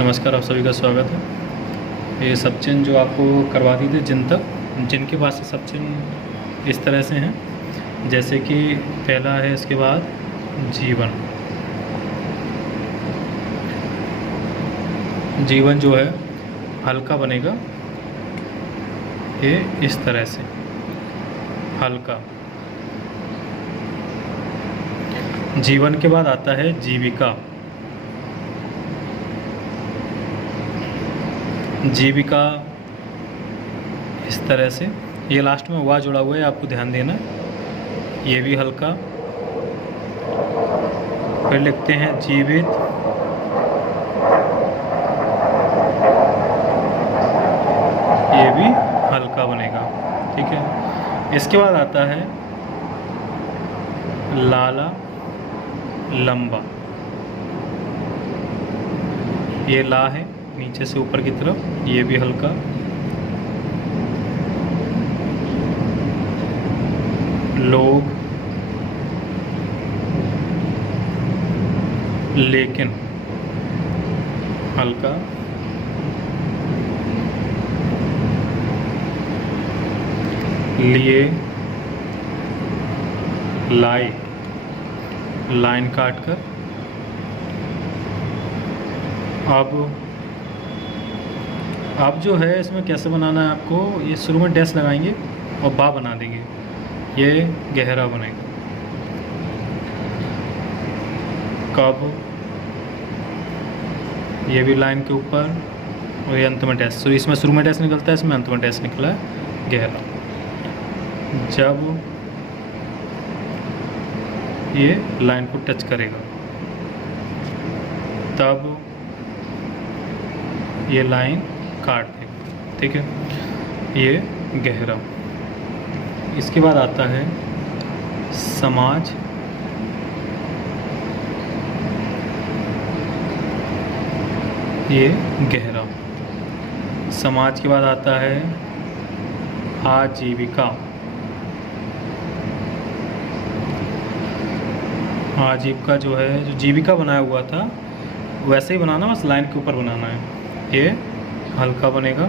नमस्कार, आप सभी का स्वागत है। ये सब चिन्ह जो आपको करवा दी थी जिनके पास से सब चिन्ह इस तरह से हैं, जैसे कि पहला है, इसके बाद जीवन। जीवन जो है हल्का बनेगा, ये इस तरह से हल्का। जीवन के बाद आता है जीविका। जीविका इस तरह से, ये लास्ट में हुआ जुड़ा हुआ है, आपको ध्यान देना। ये भी हल्का। फिर लिखते हैं जीवित। ये भी हल्का बनेगा, ठीक है। इसके बाद आता है लाला लंबा। ये ला है नीचे से ऊपर की तरफ, ये भी हल्का। लोग, लेकिन हल्का। लिए, लाए, लाइन काट कर। अब जो है इसमें कैसे बनाना है आपको, ये शुरू में डैश लगाएंगे और बा बना देंगे, ये गहरा बनेगा। कब, ये भी लाइन के ऊपर, और ये अंत में डैश। तो इसमें शुरू में डैश निकलता है, इसमें अंत में डैश निकला है, गहरा। जब ये लाइन को टच करेगा, तब ये लाइन काट देगा, ठीक है। ये गहरा। इसके बाद आता है समाज। ये गहरा। समाज के बाद आता है आजीविका। आजीविका जो है, जो जीविका बनाया हुआ था वैसे ही बनाना, बस लाइन के ऊपर बनाना है। ये हल्का बनेगा।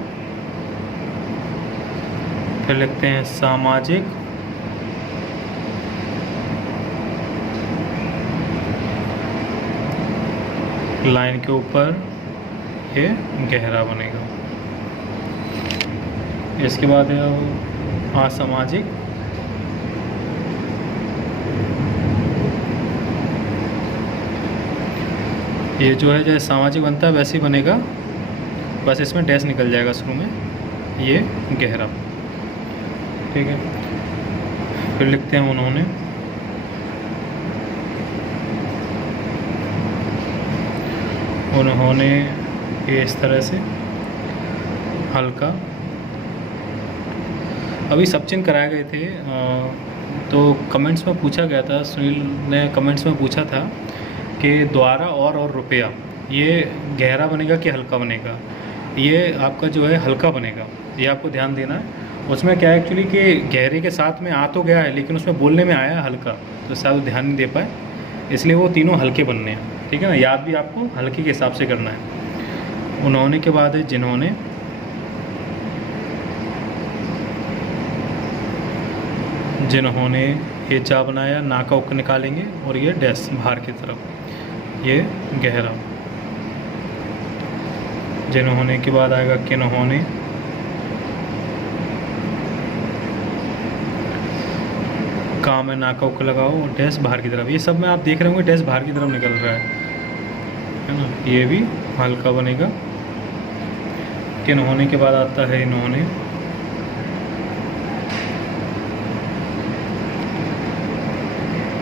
फिर लिखते हैं सामाजिक। लाइन के ऊपर ये गहरा बनेगा। इसके बाद है असामाजिक। ये जो है जैसे सामाजिक बनता है वैसे ही बनेगा, बस इसमें डैश निकल जाएगा शुरू में, ये गहरा, ठीक है। फिर लिखते हैं उन्होंने। उन्होंने ये इस तरह से हल्का। अभी सब चिन्ह कराए गए थे, तो कमेंट्स में पूछा गया था, सुनील ने कमेंट्स में पूछा था कि द्वारा और रुपया, ये गहरा बनेगा कि हल्का बनेगा। ये आपका जो है हल्का बनेगा, ये आपको ध्यान देना है। उसमें क्या है एक्चुअली कि गहरे के साथ में आ तो गया है, लेकिन उसमें बोलने में आया है हल्का, तो शायद ध्यान नहीं दे पाए, इसलिए वो तीनों हल्के बनने हैं, ठीक है ना। याद भी आपको हल्के के हिसाब से करना है। उन्होंने के बाद है जिन्होंने। जिन्होंने ये चा बनाया, ना का उक निकालेंगे और ये डैश बाहर की तरफ, ये गहरा। जिन्होंने के बाद आएगा किन्होंने। काम में नाका उक लगाओ और डैश बाहर की तरफ। ये सब में आप देख रहे होंगे डैश बाहर की तरफ निकल रहा है ना। ये भी हल्का बनेगा। किन्होंने के बाद आता है इन्होंने।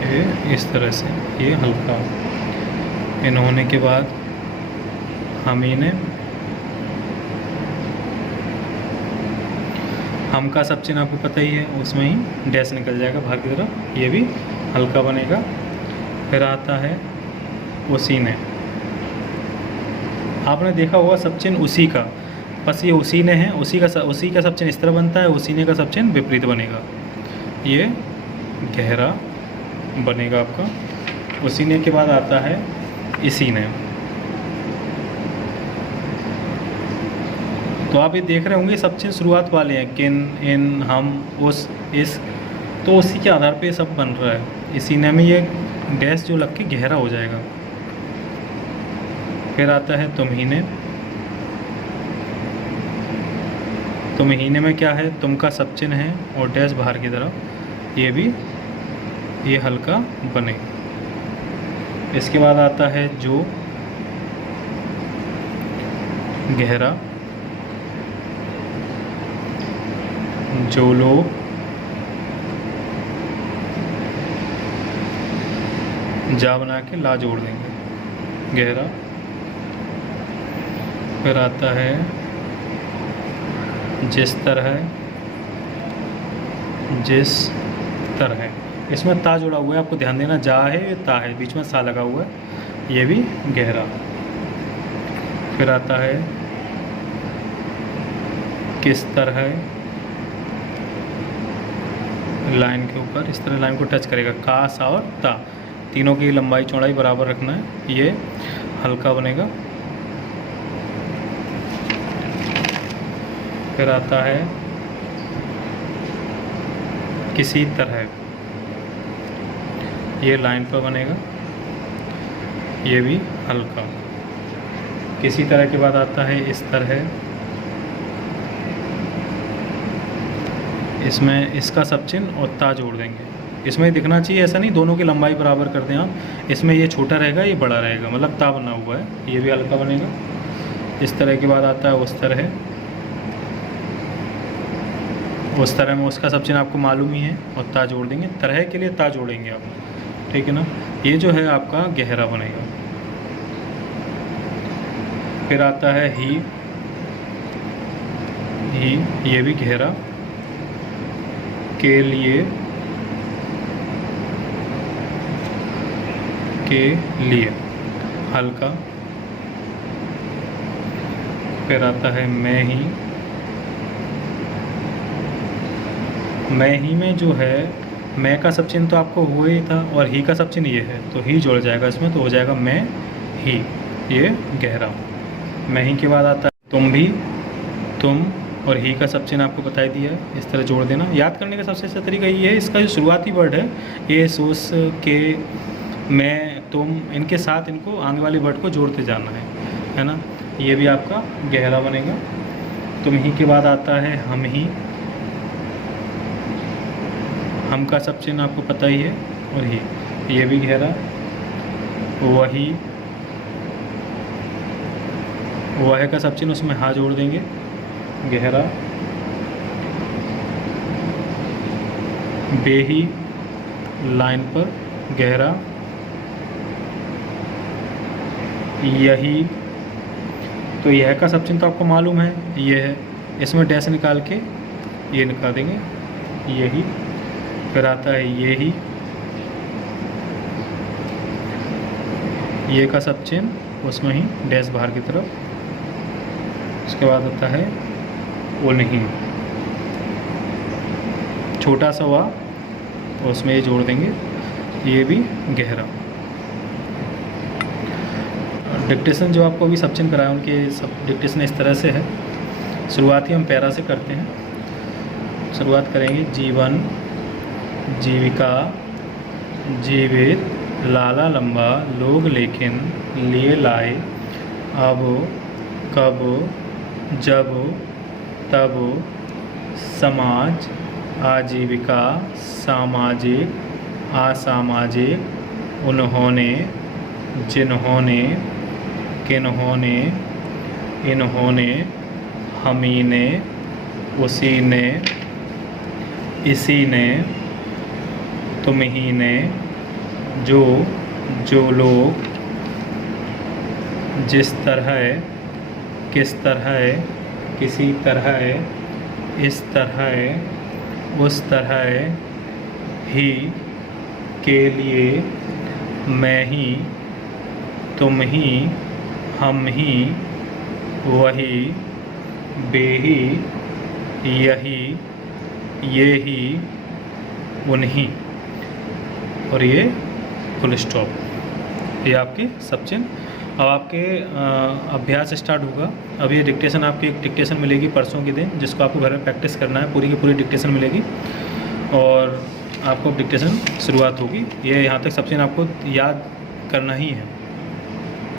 ये इस तरह से, ये हल्का। इन्होंने के बाद हम ही ने। हम का सब चिन्ह आपको पता ही है, उसमें ही डैश निकल जाएगा बाहर की तरफ, ये भी हल्का बनेगा। फिर आता है उसी ने। आपने देखा होगा सब चिन्ह उसी का, बस ये उसी ने है, उसी का सब चिन्ह इस तरह बनता है, उसी ने का सब चिन्ह विपरीत बनेगा, ये गहरा बनेगा आपका। उसी ने के बाद आता है इसी ने। तो आप ये देख रहे होंगे सब चीज़ शुरुआत वाले हैं, किन, इन, हम, उस, इस, तो उसी के आधार पे ये सब बन रहा है। इसी ने में ये डैश जो लग के गहरा हो जाएगा। फिर आता है तुम्हीने। तुम्हीने में क्या है, तुम का सब चिन्ह है और डैश बाहर की तरफ, ये भी ये हल्का बने। इसके बाद आता है जो, गहरा, जो लोग, जा बना के ला जोड़ देंगे, गहरा। फिर आता है जिस तरह, जिस तरह, इसमें ता जुड़ा हुआ है, आपको ध्यान देना, जा है ये ता है, बीच में सा लगा हुआ है, ये भी गहरा। फिर आता है किस तरह, लाइन के ऊपर इस तरह लाइन को टच करेगा, का, सा और ता, तीनों की लंबाई चौड़ाई बराबर रखना है, ये हल्का बनेगा। फिर आता है किसी तरह, ये लाइन पर बनेगा, ये भी हल्का। किसी तरह के बाद आता है इस तरह, इसमें इसका सब चिन्ह और ता जोड़ देंगे। इसमें दिखना चाहिए, ऐसा नहीं दोनों की लंबाई बराबर कर दें आप, इसमें ये छोटा रहेगा ये बड़ा रहेगा, मतलब ता बना हुआ है, ये भी हल्का बनेगा। इस तरह के बाद आता है उस तरह, उस तरह में उसका सब चिन्ह आपको मालूम ही है और ता जोड़ देंगे, तरह के लिए ता जोड़ेंगे आप, ठीक है ना। ये जो है आपका गहरा बनेगा। फिर आता है ही, ये भी गहरा, के लिए, के लिए हल्का। फिर आता है मैं ही, मैं ही में जो है मैं का सब चिन्ह तो आपको हुआ ही था और ही का सब चिन्ह ये है, तो ही जुड़ जाएगा इसमें, तो हो जाएगा मैं ही, ये गहरा। मैं ही के बाद आता है तुम भी, तुम और ही का सब चिन्ह आपको बता दिया है, इस तरह जोड़ देना। याद करने का सबसे अच्छा तरीका ये है, इसका जो शुरुआती वर्ड है ये सोस के, मैं, तुम, इनके साथ इनको आगे वाले वर्ड को जोड़ते जाना है ना। ये भी आपका गहरा बनेगा। तुम ही के बाद आता है हम ही, हम का सब चिन्ह आपको पता ही है और ही, ये भी गहरा। वही, वह का सब चिन्ह उसमें हा जोड़ देंगे, गहरा। बेही, लाइन पर गहरा। यही, तो यह का सब चिन्ह तो आपको मालूम है, ये है, इसमें डैश निकाल के ये निकाल देंगे, यही। फिर आता है ये ही, ये का सब चिन्ह उसमें ही डैश बाहर की तरफ। उसके बाद आता है वो नहीं, छोटा सा हुआ तो उसमें ये जोड़ देंगे, ये भी गहरा। डिक्टेशन जो आपको अभी सब चिन्ह कराया उनके सब डिक्टेशन इस तरह से है। शुरुआती हम पैरा से करते हैं। शुरुआत करेंगे जीवन, जीविका, जीवित, लाला लंबा, लोग लेकिन, लिए लाए, अब, कब, जब, तब, समाज, आजीविका, सामाजिक, असामाजिक, उन्होंने, जिन्होंने, किन्होंने, इन्होंने, हमी ने, उसी ने, इसी ने, तुम ही ने, जो, जो लोग, जिस तरह, किस तरह, किसी तरह, इस तरह, उस तरह, ही, के लिए, मैं ही, तुम ही, हम ही, वही, बेही, यही, ये ही, उन्हीं, और ये फुल स्टॉप, ये आपके सब चिन्ह अब आपके अभ्यास स्टार्ट होगा। अब ये डिक्टेशन, आपकी एक डिक्टेशन मिलेगी परसों के दिन, जिसको आपको घर में प्रैक्टिस करना है। पूरी की पूरी डिक्टेशन मिलेगी और आपको डिक्टेशन शुरुआत होगी। ये यहाँ तक सबसे आपको याद करना ही है।